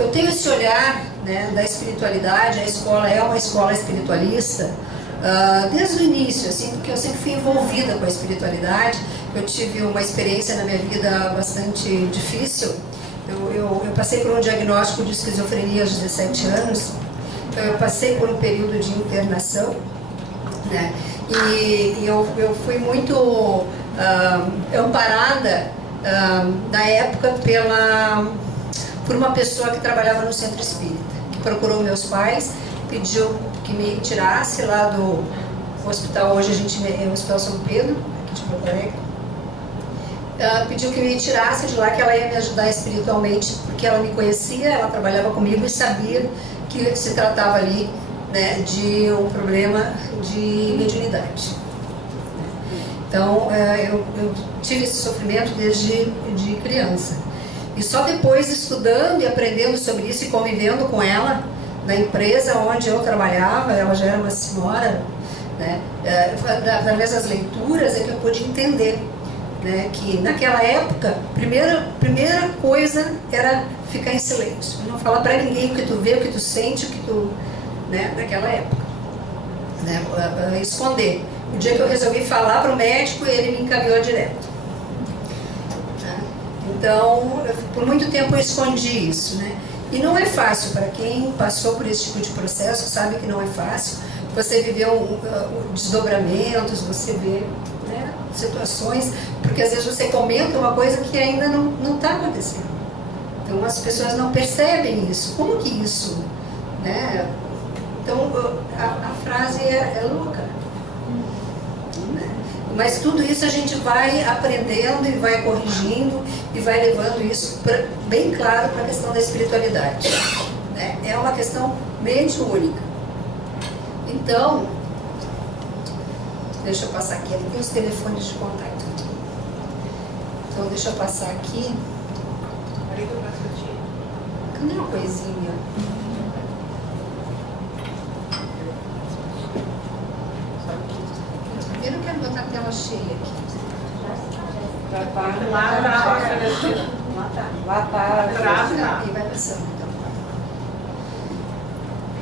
eu tenho esse olhar, né, da espiritualidade. A escola é uma escola espiritualista desde o início, assim, porque eu sempre fui envolvida com a espiritualidade. Eu tive uma experiência na minha vida bastante difícil. Eu passei por um diagnóstico de esquizofrenia aos 17 anos. Então eu passei por um período de internação, né? E eu fui muito amparada na época por uma pessoa que trabalhava no centro espírita, que procurou meus pais, pediu que me tirasse lá do hospital. Hoje a gente é o Hospital São Pedro, aqui de Porto Alegre. Pediu que me tirasse de lá, que ela ia me ajudar espiritualmente, porque ela me conhecia, ela trabalhava comigo e sabia que se tratava ali, né, de um problema de mediunidade. Então eu tive esse sofrimento desde de criança. E só depois, estudando e aprendendo sobre isso e convivendo com ela na empresa onde eu trabalhava, ela já era uma senhora, né, através das leituras é que eu pude entender, né, que naquela época, primeira coisa era ficar em silêncio, não falar para ninguém o que tu vê, o que tu sente, o que tu, né, naquela época, né, esconder. O dia que eu resolvi falar para o médico, ele me encaminhou direto. Então, por muito tempo eu escondi isso, né? E não é fácil, para quem passou por esse tipo de processo, sabe que não é fácil. Você viveu desdobramentos, você vê, né, situações, porque às vezes você comenta uma coisa que ainda não está acontecendo. Então as pessoas não percebem isso. Como que isso, né? Então a frase é louca. Mas tudo isso a gente vai aprendendo e vai corrigindo e vai levando isso bem claro para a questão da espiritualidade, né? É uma questão mediúnica. Então, deixa eu passar aqui, tem os telefones de contato. Então, deixa eu passar aqui. Cadê uma coisinha? Primeiro eu quero botar a tela cheia aqui. Lá tá. E vai passando, então.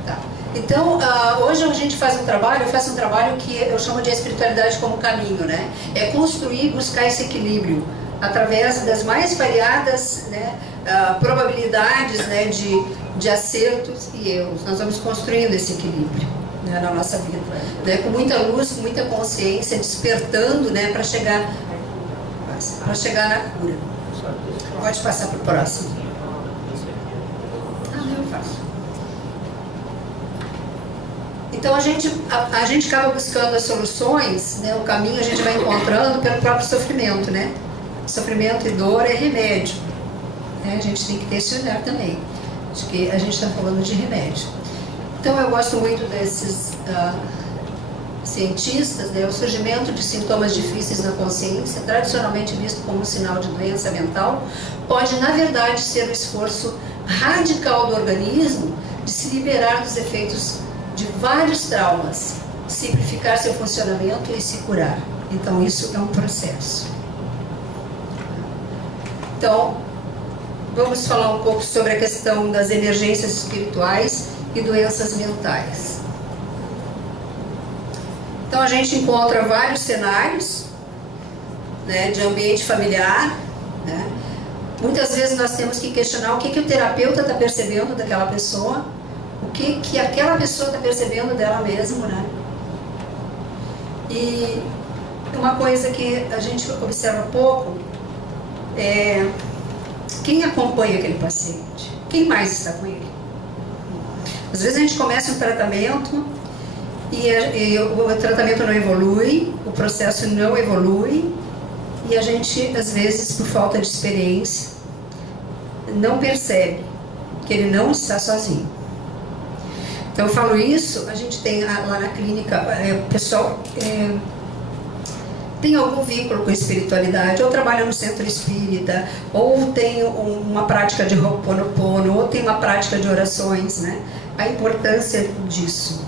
Tá. Então, hoje a gente faz um trabalho, eu faço um trabalho que eu chamo de espiritualidade como caminho, né? É construir, buscar esse equilíbrio através das mais variadas, né, probabilidades, né, de acertos e erros. Nós vamos construindo esse equilíbrio, né, na nossa vida, né, com muita luz, com muita consciência, despertando, né, para chegar na cura. Pode passar para o próximo. Eu faço. Então a gente acaba buscando as soluções, né, o caminho a gente vai encontrando pelo próprio sofrimento, né? Sofrimento e dor é remédio, né? A gente tem que ter esse olhar também, de que a gente está falando de remédio. Então eu gosto muito desses cientistas, né? O surgimento de sintomas difíceis na consciência, tradicionalmente visto como um sinal de doença mental, pode na verdade ser um esforço radical do organismo de se liberar dos efeitos de vários traumas, simplificar seu funcionamento e se curar. Então isso é um processo. Então, vamos falar um pouco sobre a questão das emergências espirituais e doenças mentais. Então, a gente encontra vários cenários, né, de ambiente familiar, né? Muitas vezes nós temos que questionar o que o terapeuta está percebendo daquela pessoa, o que aquela pessoa está percebendo dela mesma, né? E uma coisa que a gente observa pouco é quem acompanha aquele paciente, quem mais está com ele. Às vezes a gente começa um tratamento e o tratamento não evolui, o processo não evolui, e a gente, às vezes, por falta de experiência, não percebe que ele não está sozinho. Então eu falo isso, a gente tem lá na clínica, o pessoal tem algum vínculo com a espiritualidade, ou trabalha no centro espírita, ou tem uma prática de Ho'oponopono, ou tem uma prática de orações, né? A importância disso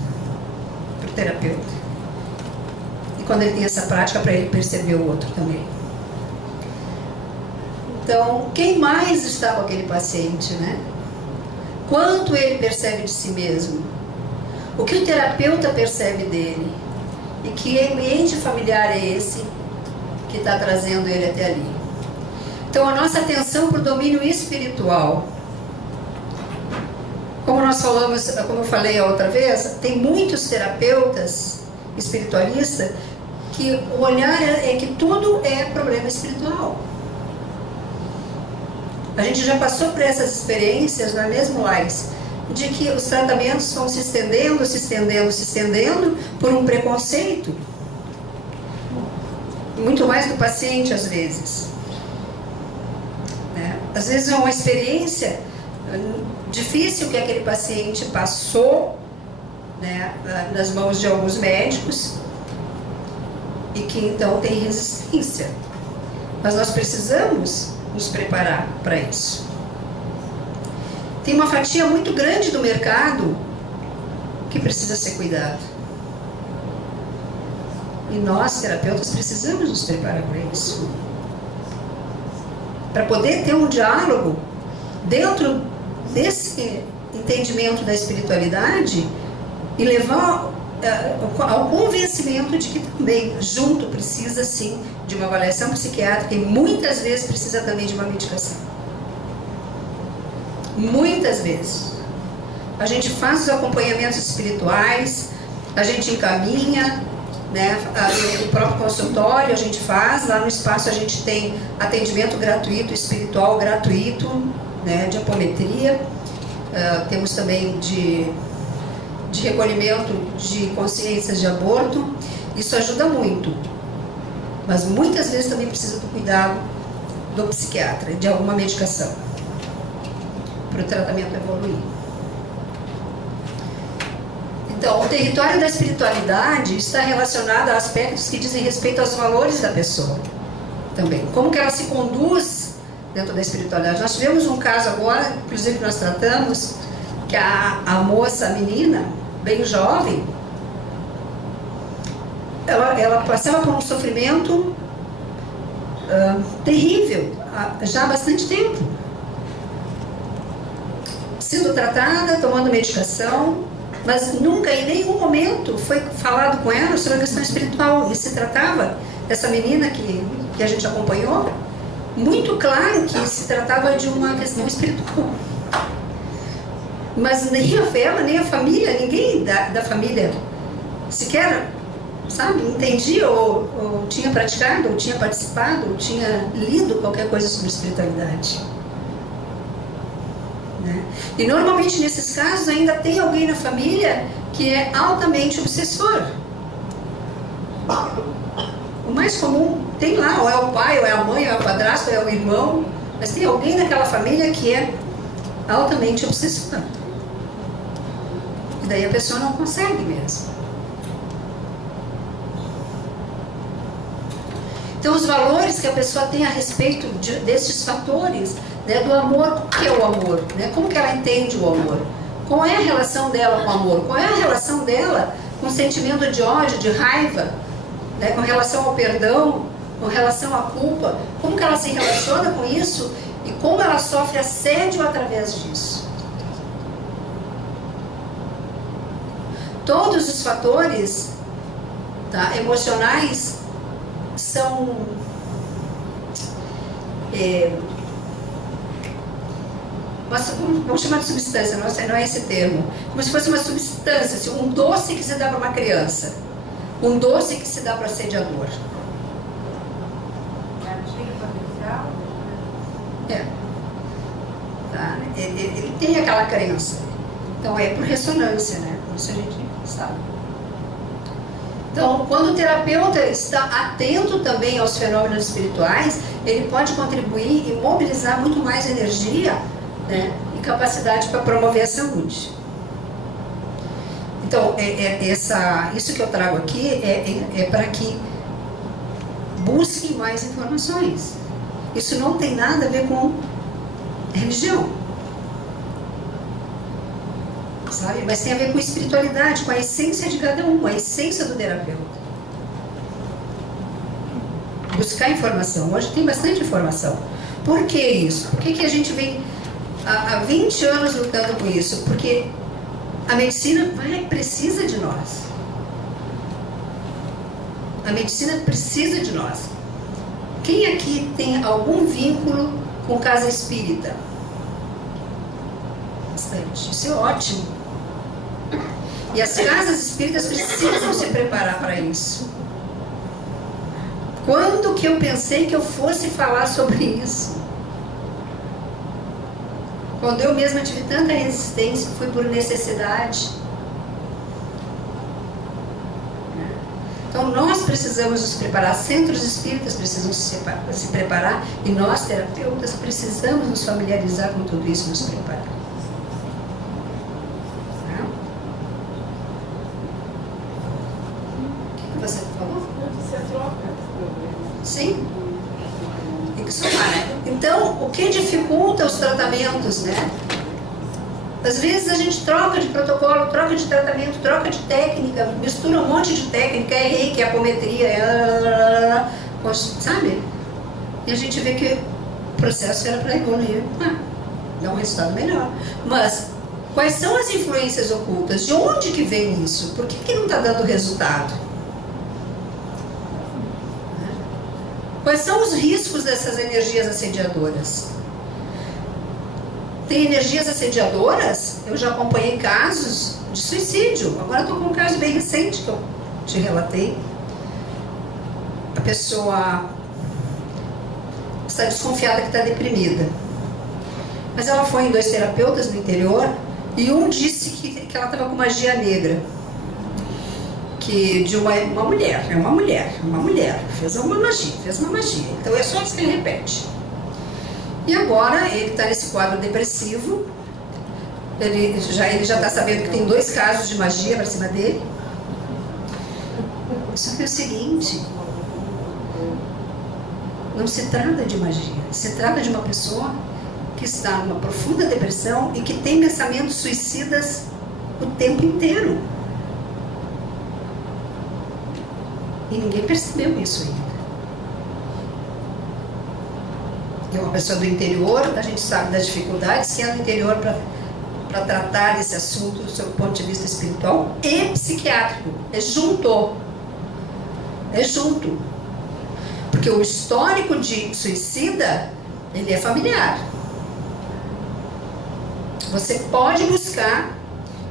para o terapeuta. E quando ele tem essa prática, para ele perceber o outro também. Então, quem mais está com aquele paciente, né? quanto ele percebe de si mesmo, o que o terapeuta percebe dele e que ambiente familiar é esse que está trazendo ele até ali. Então a nossa atenção para o domínio espiritual, como nós falamos, como eu falei a outra vez, tem muitos terapeutas espiritualistas que o olhar é que tudo é problema espiritual. A gente já passou por essas experiências, não é mesmo, Lais? De que os tratamentos vão se estendendo, se estendendo, se estendendo por um preconceito. Muito mais do paciente, às vezes. Né? Às vezes é uma experiência difícil que aquele paciente passou, né, nas mãos de alguns médicos e que então tem resistência. Mas nós precisamos nos preparar para isso. Tem uma fatia muito grande do mercado que precisa ser cuidado. E nós, terapeutas, precisamos nos preparar para isso. Para poder ter um diálogo dentro desse entendimento da espiritualidade e levar ao convencimento de que também junto precisa sim de uma avaliação psiquiátrica e muitas vezes precisa também de uma medicação. Muitas vezes. A gente faz os acompanhamentos espirituais, a gente encaminha, né, no próprio consultório a gente faz, lá no espaço a gente tem atendimento gratuito, espiritual gratuito, né, de apometria, temos também de recolhimento de consciências de aborto. Isso ajuda muito, mas muitas vezes também precisa do cuidado do psiquiatra, de alguma medicação para o tratamento evoluir. Então, o território da espiritualidade está relacionado a aspectos que dizem respeito aos valores da pessoa também. Como que ela se conduz dentro da espiritualidade. Nós tivemos um caso agora, inclusive que nós tratamos, que a moça, a menina, bem jovem, ela passava por um sofrimento terrível, já há bastante tempo. Sendo tratada, tomando medicação, mas nunca, em nenhum momento, foi falado com ela sobre a questão espiritual. E se tratava dessa menina que a gente acompanhou, muito claro que se tratava de uma questão espiritual. Mas nem ela, nem a família, ninguém da família sequer, sabe, entendia ou tinha praticado, ou tinha participado, ou tinha lido qualquer coisa sobre espiritualidade. Né? E normalmente nesses casos ainda tem alguém na família que é altamente obsessor. O mais comum tem lá, ou é o pai, ou é a mãe, ou é o padrasto, ou é o irmão, mas tem alguém naquela família que é altamente obsessor. E daí a pessoa não consegue mesmo. Então os valores que a pessoa tem a respeito desses fatores, né, do amor, o que é o amor? Né? Como que ela entende o amor? Qual é a relação dela com o amor? Qual é a relação dela com o sentimento de ódio, de raiva, né, com relação ao perdão, com relação à culpa? Como que ela se relaciona com isso e como ela sofre assédio através disso? Todos os fatores, tá, emocionais são vamos chamar de substância, não é esse termo, como se fosse uma substância, assim, um doce que se dá para uma criança, um doce que se dá para o assediador. Tá? Ele tem aquela crença, então é por ressonância, né? Isso a gente sabe. Então, quando o terapeuta está atento também aos fenômenos espirituais, ele pode contribuir e mobilizar muito mais energia, né, e capacidade para promover a saúde. Então, isso que eu trago aqui é para que busquem mais informações. Isso não tem nada a ver com religião, sabe? Mas tem a ver com espiritualidade, com a essência de cada um, a essência do terapeuta. Buscar informação. Hoje tem bastante informação. Por que isso? Por que a gente vem há 20 anos lutando com isso, porque a medicina precisa de nós. A medicina precisa de nós. Quem aqui tem algum vínculo com casa espírita? Bastante. Isso é ótimo. E as casas espíritas precisam se preparar para isso. Quando que eu pensei que eu fosse falar sobre isso? Quando eu mesma tive tanta resistência, foi por necessidade. Então nós precisamos nos preparar, centros espíritas precisam se preparar, e nós, terapeutas, precisamos nos familiarizar com tudo isso, nos preparar. O que você falou? Sim. Tem que somar, né? Então, o que dificulta os tratamentos, né? Às vezes a gente troca de protocolo, troca de tratamento, troca de técnica, mistura um monte de técnica, é reiki, é apometria, sabe? E a gente vê que o processo era para evoluir, dá um resultado melhor. Mas quais são as influências ocultas? De onde que vem isso? Por que não está dando resultado? Quais são os riscos dessas energias assediadoras? Tem energias assediadoras, eu já acompanhei casos de suicídio. Agora estou com um caso bem recente que eu te relatei. A pessoa está desconfiada que está deprimida. Mas ela foi em 2 terapeutas no interior e um disse que ela estava com magia negra. Que de uma mulher, uma mulher, fez uma magia. Então é só isso que ele repete. E agora ele está nesse quadro depressivo, ele já está sabendo que tem 2 casos de magia para cima dele. Só que é o seguinte, não se trata de magia, se trata de uma pessoa que está numa profunda depressão e que tem pensamentos suicidas o tempo inteiro. E ninguém percebeu isso ainda. É uma pessoa do interior, a gente sabe das dificuldades que é no interior para tratar desse assunto do seu ponto de vista espiritual e psiquiátrico. É junto. Porque o histórico de suicida, ele é familiar. Você pode buscar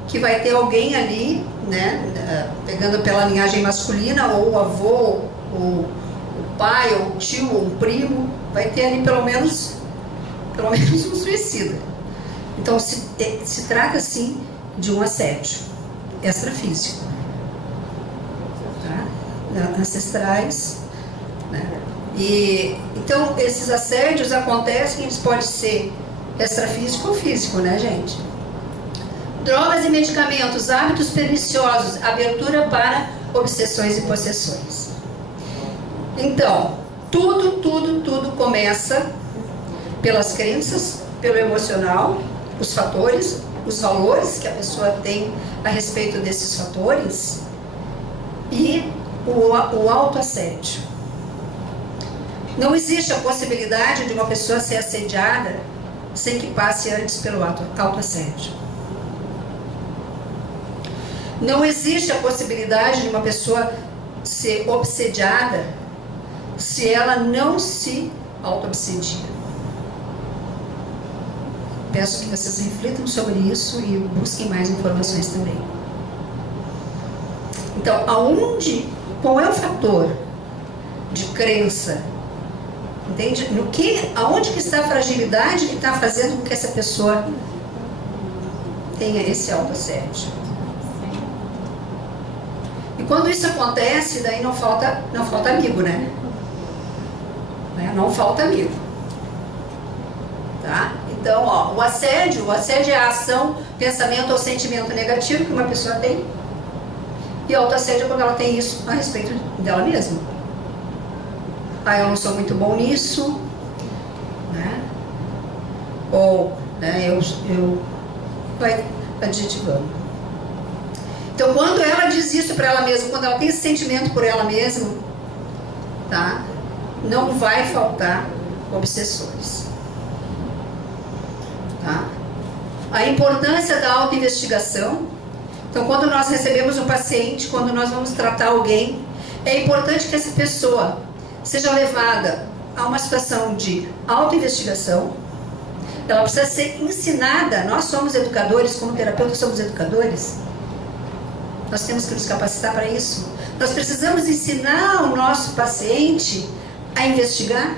que vai ter alguém ali, né, pegando pela linhagem masculina, ou o avô, ou o pai, ou o tio, ou o primo, vai ter ali pelo menos um suicida. Então se trata sim de um assédio extrafísico, tá? Ancestrais, né? E então esses assédios acontecem, eles podem ser extrafísico ou físico, né, gente? Drogas e medicamentos, hábitos perniciosos, abertura para obsessões e possessões. Então, tudo começa pelas crenças, pelo emocional, os fatores, os valores que a pessoa tem a respeito desses fatores e o autoassédio. Não existe a possibilidade de uma pessoa ser assediada sem que passe antes pelo autoassédio. Não existe a possibilidade de uma pessoa ser obsediada se ela não se auto-obsedia. Peço que vocês reflitam sobre isso e busquem mais informações também. Então, qual é o fator de crença? Entende? Aonde que está a fragilidade que está fazendo com que essa pessoa tenha esse autoassédio? E quando isso acontece, daí não falta amigo, né? Não falta amigo. Tá? Então, ó, o assédio é a ação, pensamento ou sentimento negativo que uma pessoa tem. E o autoassédio é quando ela tem isso a respeito dela mesma. Eu não sou muito bom nisso, né? Ou, né, eu vai adjetivando. Então, quando ela diz isso para ela mesma, quando ela tem esse sentimento por ela mesma, tá? Não vai faltar obsessores, tá? A importância da autoinvestigação. Então, quando nós recebemos um paciente, quando nós vamos tratar alguém, é importante que essa pessoa seja levada a uma situação de autoinvestigação. Ela precisa ser ensinada. Nós somos educadores, como terapeutas somos educadores. Nós temos que nos capacitar para isso. Nós precisamos ensinar o nosso paciente a investigar.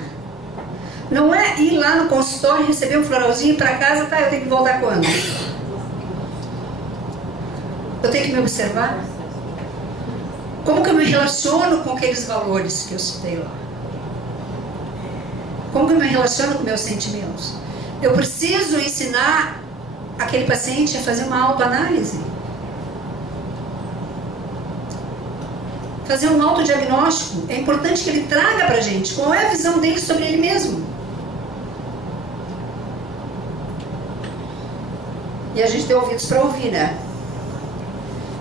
Não é ir lá no consultório, receber um floralzinho para casa, tá, eu tenho que voltar quando? Eu tenho que me observar. Como que eu me relaciono com aqueles valores que eu citei lá? Como que eu me relaciono com meus sentimentos? Eu preciso ensinar aquele paciente a fazer uma autoanálise. Fazer um autodiagnóstico. É importante que ele traga pra gente qual é a visão dele sobre ele mesmo. E a gente tem ouvidos para ouvir, né?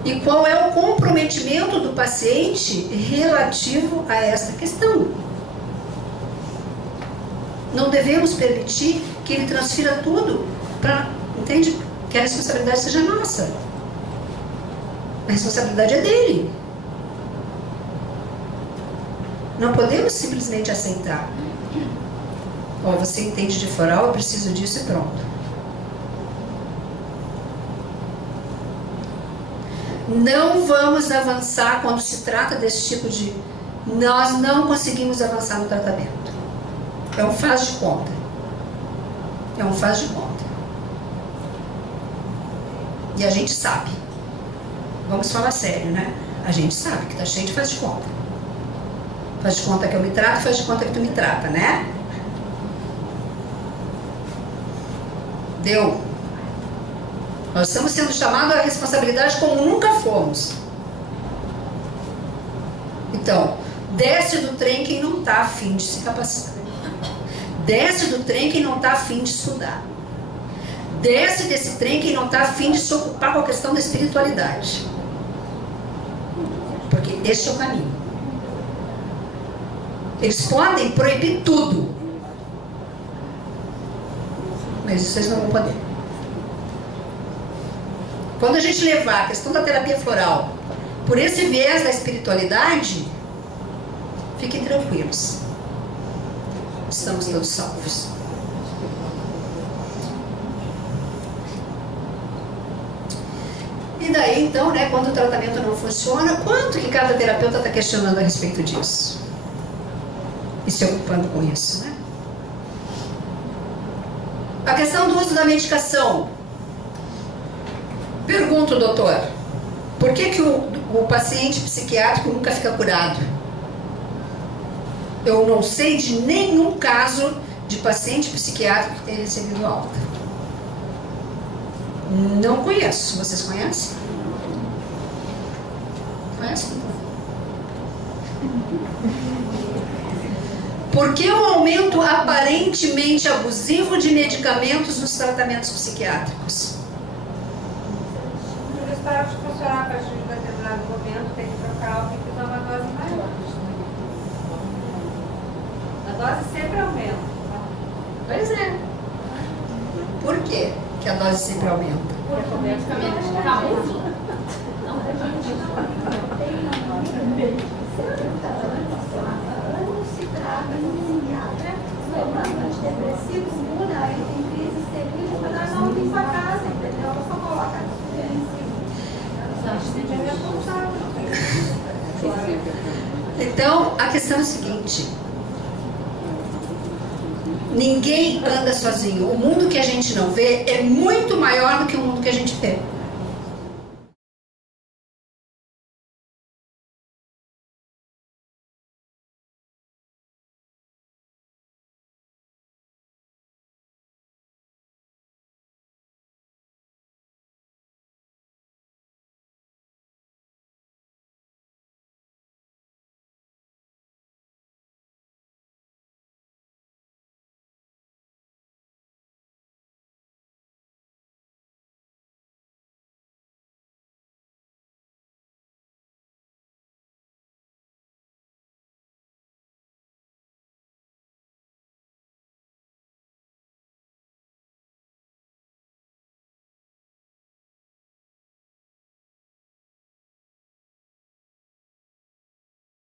E qual é o comprometimento do paciente relativo a essa questão? Não devemos permitir que ele transfira tudo para, entende? Que a responsabilidade seja nossa. A responsabilidade é dele. Não podemos simplesmente aceitar. Ó, você entende de floral, eu preciso disso e pronto. Não vamos avançar quando se trata desse tipo de... Nós não conseguimos avançar no tratamento. É um faz de conta. É um faz de conta. E a gente sabe. Vamos falar sério, né? A gente sabe que tá cheio de faz de conta. Faz de conta que eu me trato, faz de conta que tu me trata, né? Deu. Nós estamos sendo chamados à responsabilidade como nunca fomos. Então, desce do trem quem não está afim de se capacitar. Desce do trem quem não está afim de estudar. Desce desse trem quem não está afim de se ocupar com a questão da espiritualidade. Porque esse é o caminho. Eles podem proibir tudo. Mas vocês não vão poder. Quando a gente levar a questão da terapia floral por esse viés da espiritualidade, fiquem tranquilos. Estamos todos salvos. E daí, então, né, quando o tratamento não funciona, quanto que cada terapeuta está questionando a respeito disso? E se ocupando com isso, né? A questão do uso da medicação. Pergunto, doutor, por que o paciente psiquiátrico nunca fica curado? Eu não sei de nenhum caso de paciente psiquiátrico que tenha recebido alta. Não conheço. Vocês conhecem? Conhecem? Por que o aumento aparentemente abusivo de medicamentos nos tratamentos psiquiátricos? Eles param de funcionar a partir de um determinado momento, tem que trocar, tem que usar uma dose maior. A dose sempre aumenta. Pois é. Por quê que a dose sempre aumenta? Porque o medicamento está ruim. Tomando antidepressivos, muda, aí tem crise cerveja, mas nós não vamos para casa, entendeu? Eu só coloco a Então, a questão é a seguinte: ninguém anda sozinho. O mundo que a gente não vê é muito maior do que o mundo que a gente vê.